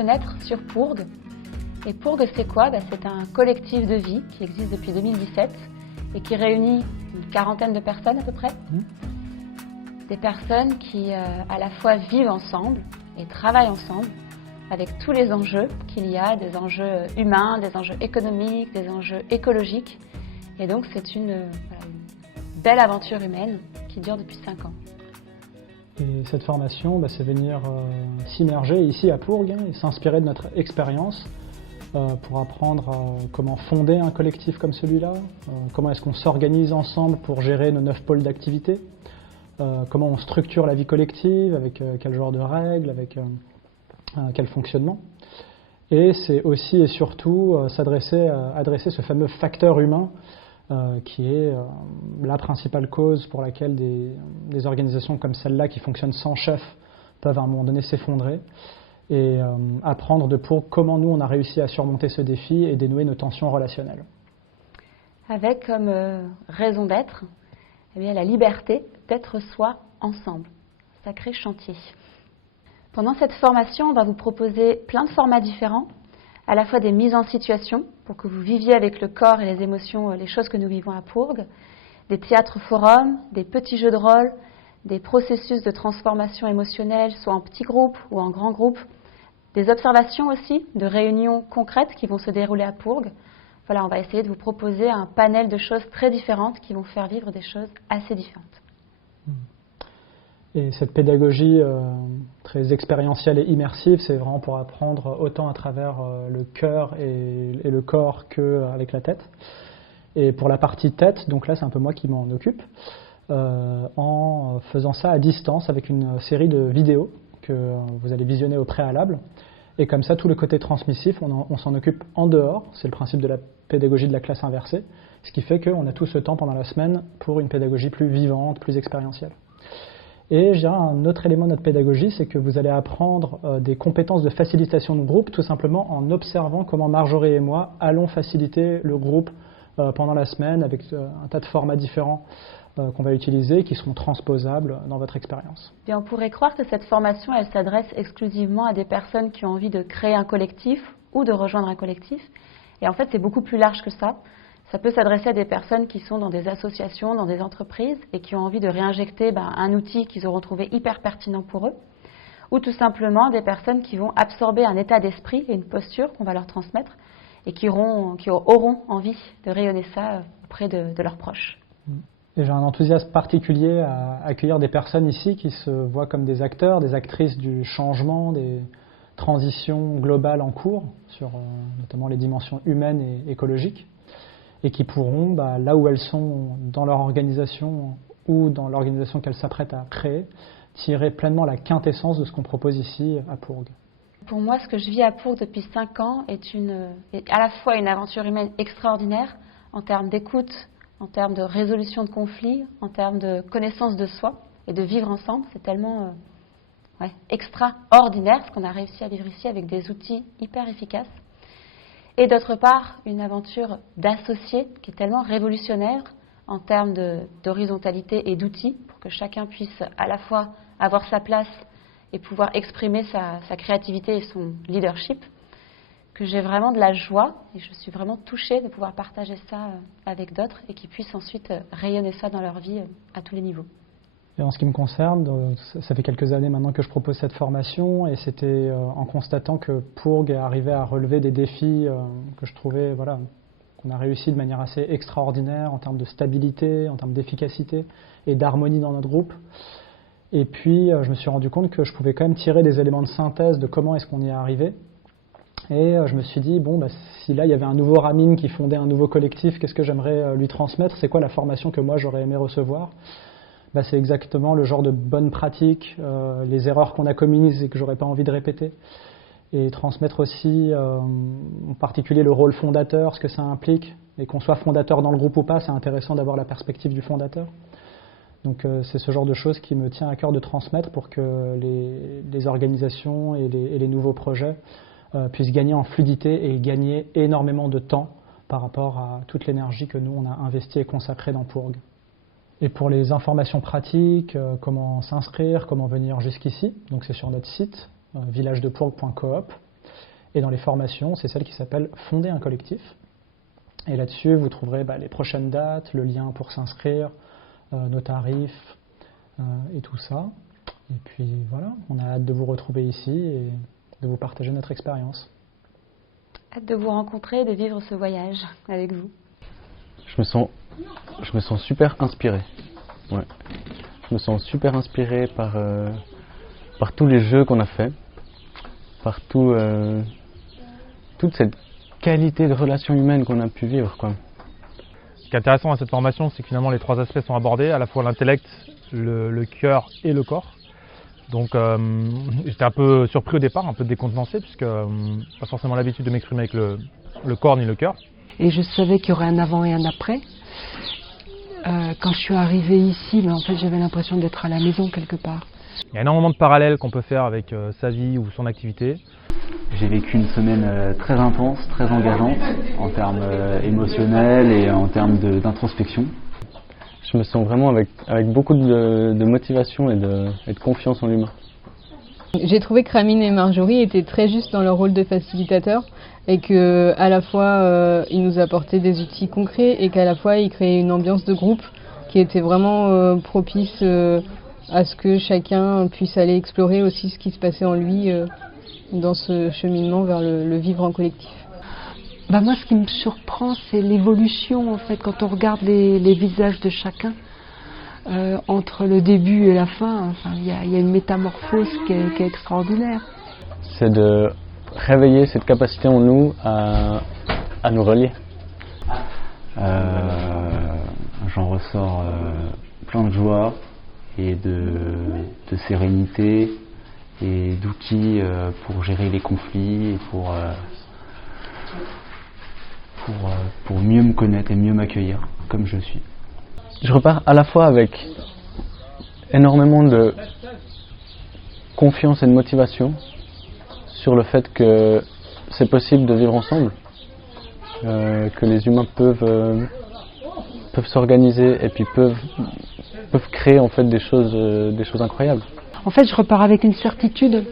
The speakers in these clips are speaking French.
fenêtre sur Pourgue. Et Pourgue, c'est quoi? C'est un collectif de vie qui existe depuis 2017 et qui réunit une quarantaine de personnes à peu près. Des personnes qui à la fois vivent ensemble et travaillent ensemble avec tous les enjeux qu'il y a, des enjeux humains, des enjeux économiques, des enjeux écologiques. Et donc c'est une belle aventure humaine qui dure depuis 5 ans. Et cette formation, c'est venir s'immerger ici à Pourgue et s'inspirer de notre expérience pour apprendre comment fonder un collectif comme celui-là, comment est-ce qu'on s'organise ensemble pour gérer nos 9 pôles d'activité, comment on structure la vie collective, avec quel genre de règles, avec quel fonctionnement. Et c'est aussi et surtout adresser ce fameux facteur humain qui est la principale cause pour laquelle des organisations comme celle-là qui fonctionnent sans chef peuvent à un moment donné s'effondrer, et apprendre de Pourgue comment nous on a réussi à surmonter ce défi et dénouer nos tensions relationnelles. Avec comme raison d'être la liberté d'être soi ensemble. Sacré chantier. Pendant cette formation, on va vous proposer plein de formats différents, à la fois des mises en situation pour que vous viviez avec le corps et les émotions les choses que nous vivons à Pourgue, des théâtres-forums, des petits jeux de rôle, des processus de transformation émotionnelle, soit en petits groupes ou en grands groupes, des observations aussi de réunions concrètes qui vont se dérouler à Pourgue. Voilà, on va essayer de vous proposer un panel de choses très différentes qui vont faire vivre des choses assez différentes. Et cette pédagogie très expérientielle et immersive, c'est vraiment pour apprendre autant à travers le cœur et le corps qu'avec la tête. Et pour la partie tête, donc là c'est un peu moi qui m'en occupe, en faisant ça à distance avec une série de vidéos que vous allez visionner au préalable. Et comme ça, tout le côté transmissif, on s'en occupe en dehors. C'est le principe de la pédagogie de la classe inversée, ce qui fait qu'on a tout ce temps pendant la semaine pour une pédagogie plus vivante, plus expérientielle. Et je dirais un autre élément de notre pédagogie, c'est que vous allez apprendre des compétences de facilitation de groupe, tout simplement en observant comment Marjorie et moi allons faciliter le groupe pendant la semaine avec un tas de formats différents qu'on va utiliser, qui seront transposables dans votre expérience. Et on pourrait croire que cette formation, elle s'adresse exclusivement à des personnes qui ont envie de créer un collectif ou de rejoindre un collectif. Et en fait, c'est beaucoup plus large que ça. Ça peut s'adresser à des personnes qui sont dans des associations, dans des entreprises et qui ont envie de réinjecter un outil qu'ils auront trouvé hyper pertinent pour eux. Ou tout simplement des personnes qui vont absorber un état d'esprit et une posture qu'on va leur transmettre et qui auront envie de rayonner ça auprès de leurs proches. Et j'ai un enthousiasme particulier à accueillir des personnes ici qui se voient comme des acteurs, des actrices du changement, des transitions globales en cours, sur notamment les dimensions humaines et écologiques, et qui pourront, là où elles sont dans leur organisation ou dans l'organisation qu'elles s'apprêtent à créer, tirer pleinement la quintessence de ce qu'on propose ici à Pourgue. Pour moi, ce que je vis à Pourgue depuis 5 ans est à la fois une aventure humaine extraordinaire en termes d'écoute, en termes de résolution de conflits, en termes de connaissance de soi et de vivre ensemble. C'est tellement extraordinaire ce qu'on a réussi à vivre ici avec des outils hyper efficaces. Et d'autre part, une aventure d'associés qui est tellement révolutionnaire en termes d'horizontalité et d'outils pour que chacun puisse à la fois avoir sa place et pouvoir exprimer sa créativité et son leadership, que j'ai vraiment de la joie et je suis vraiment touchée de pouvoir partager ça avec d'autres et qu'ils puissent ensuite rayonner ça dans leur vie à tous les niveaux. Et en ce qui me concerne, ça fait quelques années maintenant que je propose cette formation et c'était en constatant que Pourgue arrivait à relever des défis que je trouvais qu'on a réussi de manière assez extraordinaire en termes de stabilité, en termes d'efficacité et d'harmonie dans notre groupe. Et puis je me suis rendu compte que je pouvais quand même tirer des éléments de synthèse de comment est-ce qu'on y est arrivé. Et je me suis dit, si là il y avait un nouveau Ramin qui fondait un nouveau collectif, qu'est-ce que j'aimerais lui transmettre? C'est quoi la formation que moi j'aurais aimé recevoir? C'est exactement le genre de bonnes pratiques, les erreurs qu'on a commises et que j'aurais pas envie de répéter. Et transmettre aussi, en particulier, le rôle fondateur, ce que ça implique. Et qu'on soit fondateur dans le groupe ou pas, c'est intéressant d'avoir la perspective du fondateur. Donc c'est ce genre de choses qui me tient à cœur de transmettre pour que les organisations et les nouveaux projets puissent gagner en fluidité et gagner énormément de temps par rapport à toute l'énergie que nous, on a investie et consacrée dans Pourgue. Et pour les informations pratiques, comment s'inscrire, comment venir jusqu'ici, donc c'est sur notre site, villagedepourgue.coop. Et dans les formations, c'est celle qui s'appelle Fonder un collectif. Et là-dessus, vous trouverez les prochaines dates, le lien pour s'inscrire, nos tarifs et tout ça. Et puis voilà, on a hâte de vous retrouver ici et de vous partager notre expérience. Hâte de vous rencontrer et de vivre ce voyage avec vous. Je me sens super inspiré. Ouais. Je me sens super inspiré par tous les jeux qu'on a fait, par toute cette qualité de relation humaine qu'on a pu vivre, quoi. Ce qui est intéressant à cette formation, c'est que finalement les 3 aspects sont abordés, à la fois l'intellect, le cœur et le corps. Donc j'étais un peu surpris au départ, un peu décontenancé, puisque pas forcément l'habitude de m'exprimer avec le corps ni le cœur. Et je savais qu'il y aurait un avant et un après. Quand je suis arrivée ici, en fait, j'avais l'impression d'être à la maison quelque part. Il y a énormément de parallèles qu'on peut faire avec sa vie ou son activité. J'ai vécu une semaine très intense, très engageante en termes émotionnels et en termes d'introspection. Je me sens vraiment avec beaucoup de motivation et de confiance en l'humain. J'ai trouvé que Ramine et Marjorie étaient très justes dans leur rôle de facilitateurs et qu'à la fois ils nous apportaient des outils concrets et qu'à la fois ils créaient une ambiance de groupe qui était vraiment propice à ce que chacun puisse aller explorer aussi ce qui se passait en lui dans ce cheminement vers le vivre en collectif. Moi, ce qui me surprend, c'est l'évolution, en fait, quand on regarde les visages de chacun. Entre le début et la fin, il y a une métamorphose qui est extraordinaire. C'est de réveiller cette capacité en nous à nous relier. J'en ressors plein de joie et de sérénité et d'outils pour gérer les conflits et pour mieux me connaître et mieux m'accueillir comme je suis. Je repars à la fois avec énormément de confiance et de motivation sur le fait que c'est possible de vivre ensemble, que les humains peuvent s'organiser et puis peuvent créer en fait des choses incroyables. En fait, je repars avec une certitude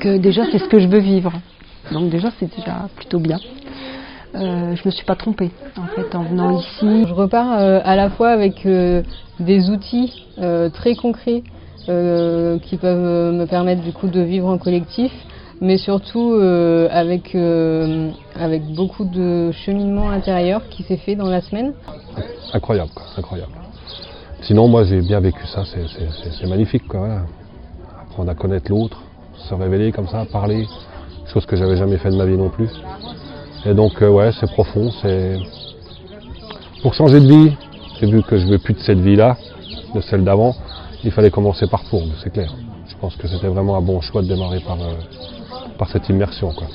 que déjà c'est ce que je veux vivre. Donc déjà c'est déjà plutôt bien. Je me suis pas trompée en fait en venant ici. Je repars à la fois avec des outils très concrets qui peuvent me permettre du coup de vivre en collectif, mais surtout avec beaucoup de cheminement intérieur qui s'est fait dans la semaine. Incroyable, quoi, incroyable. Sinon, moi j'ai bien vécu ça, c'est magnifique, quoi. Voilà. Apprendre à connaître l'autre, se révéler comme ça, parler, chose que j'avais jamais fait de ma vie non plus. Et donc ouais, c'est profond, c'est pour changer de vie. J'ai vu que je veux plus de cette vie-là, de celle d'avant. Il fallait commencer par Fourbe, c'est clair. Je pense que c'était vraiment un bon choix de démarrer par cette immersion, quoi.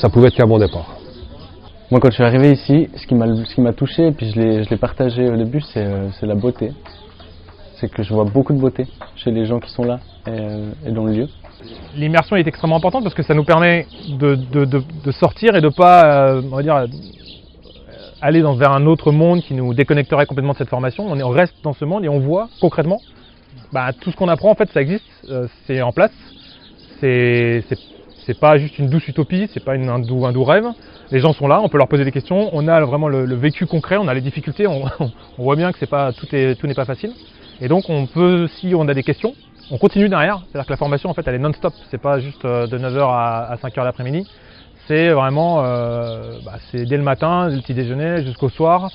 Ça pouvait être qu'un bon départ. Moi, quand je suis arrivé ici, ce qui m'a touché, et puis je l'ai partagé au début, c'est la beauté. C'est que je vois beaucoup de beauté chez les gens qui sont là et dans le lieu. L'immersion est extrêmement importante parce que ça nous permet de sortir et de pas, on va dire, aller vers un autre monde qui nous déconnecterait complètement de cette formation. On reste dans ce monde et on voit concrètement tout ce qu'on apprend, en fait, ça existe, c'est en place. C'est pas juste une douce utopie, c'est pas un doux rêve. Les gens sont là, on peut leur poser des questions, on a vraiment le vécu concret, on a les difficultés, on voit bien que tout n'est pas facile. Et donc on peut, si on a des questions, on continue derrière, c'est-à-dire que la formation en fait elle est non-stop, c'est pas juste de 9h à 5h l'après-midi, c'est vraiment c'est dès le matin, dès le petit déjeuner jusqu'au soir,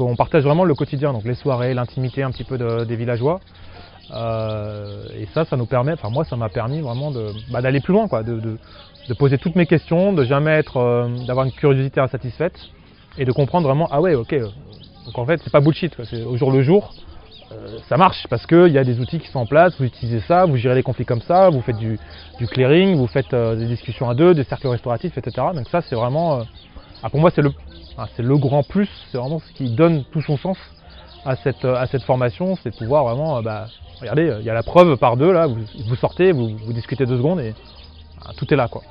on partage vraiment le quotidien, donc les soirées, l'intimité un petit peu des villageois. Et ça nous permet, enfin moi ça m'a permis vraiment d'aller plus loin, quoi, de poser toutes mes questions, de jamais d'avoir une curiosité insatisfaite et de comprendre vraiment, ah ouais, ok, donc en fait c'est pas bullshit, quoi, c'est au jour le jour. Ça marche parce qu'il y a des outils qui sont en place, vous utilisez ça, vous gérez les conflits comme ça, vous faites du clearing, vous faites des discussions à deux, des cercles restauratifs, etc. Donc ça c'est vraiment, pour moi c'est le grand plus, c'est vraiment ce qui donne tout son sens à cette formation, c'est de pouvoir vraiment, regardez, il y a la preuve par deux là, vous sortez, vous discutez 2 secondes et tout est là, quoi.